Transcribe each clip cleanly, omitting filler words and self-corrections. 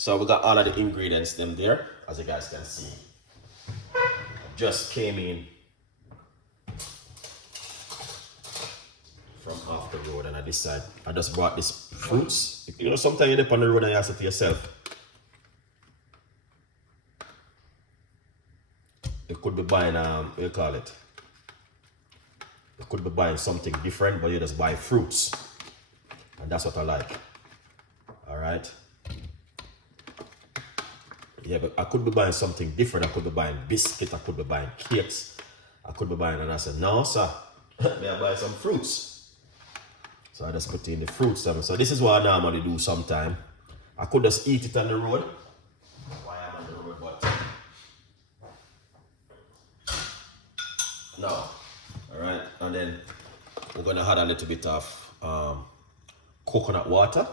So we got all of the ingredients them there, as you guys can see. Just came in from off the road and I decided I just brought these fruits. You know, sometimes you dip on the road and you have to to yourself. You could be buying what do you call it? You could be buying something different, but you just buy fruits. And that's what I like. Alright. Yeah, but I could be buying something different. I could be buying biscuit, I could be buying cakes, I could be buying, and I said, no, sir, may I buy some fruits? So I just put in the fruits. So this is what I normally do sometime. I could just eat it on the road. Why I'm on the road, but no. Alright, and then we're gonna add a little bit of coconut water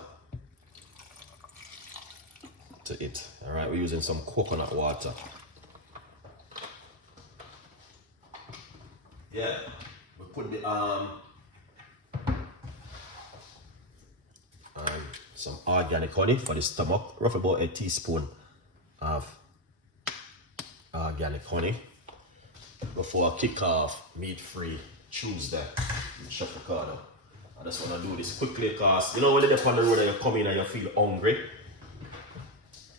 to it. All right, we're using some coconut water. Yeah, we put the some organic honey for the stomach, roughly about a teaspoon of organic honey before I kick off meat-free Tuesday with Chef Ricardo. I just want to do this quickly because you know when you're on the road and you come in and you feel hungry.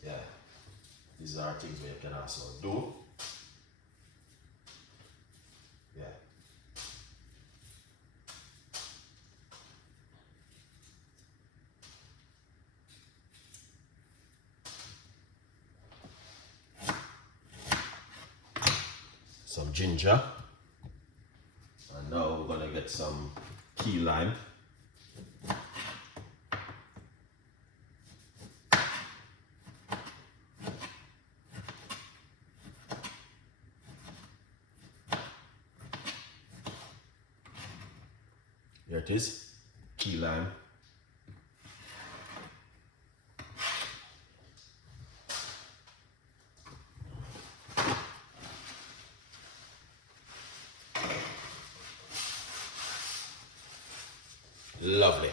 Yeah, these are things we can also do. Yeah. Some ginger. And now we're gonna get some key lime. Here it is, key lime. Lovely.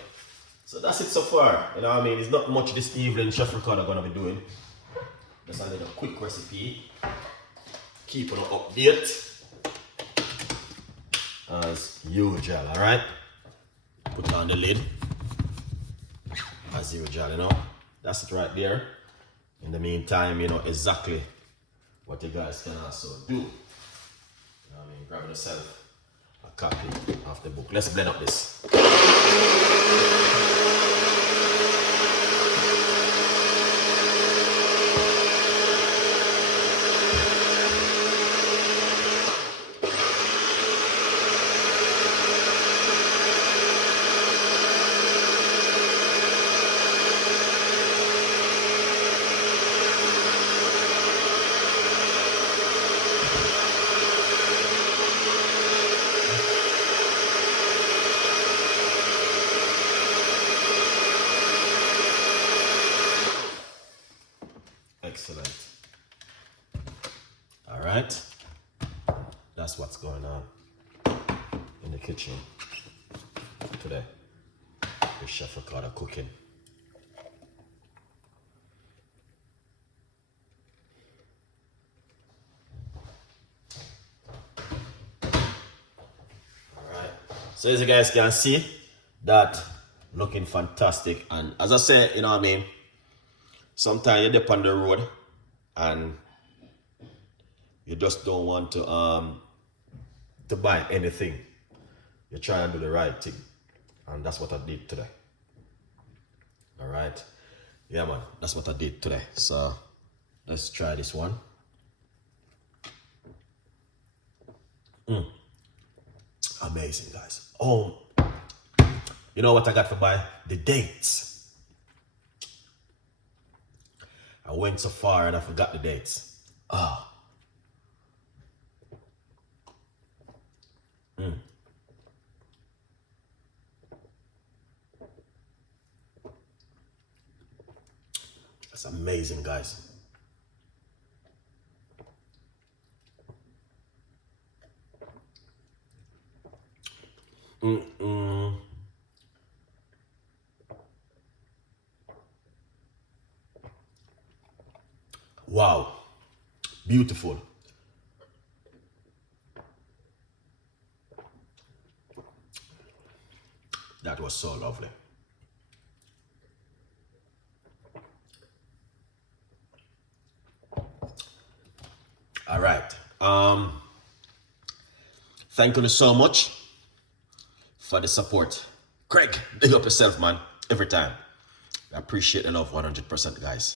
So that's it so far. You know what I mean? It's not much this evening Chef Ricardo gonna be doing. Just a little quick recipe. Keep on update. As usual, alright? Put on the lid. As usual, you know. That's it right there. In the meantime, you know exactly what you guys can also do. You know what I mean? Grab yourself a copy of the book. Let's blend up this. Excellent. All right. That's what's going on in the kitchen today. The Chef Ricardo cooking. All right. So as you guys can see, that looking fantastic. And as I said, you know what I mean? Sometimes you dip on the road and you just don't want to buy anything. You try and do the right thing. And that's what I did today. Alright. Yeah man, that's what I did today. So let's try this one. Amazing guys. Oh, you know what I got to buy? The dates. I went so far and I forgot the dates. Ah. That's amazing, guys. Wow. Beautiful. That was so lovely. All right. Thank you so much for the support. Craig, big up yourself, man. Every time. I appreciate the love 100%, guys.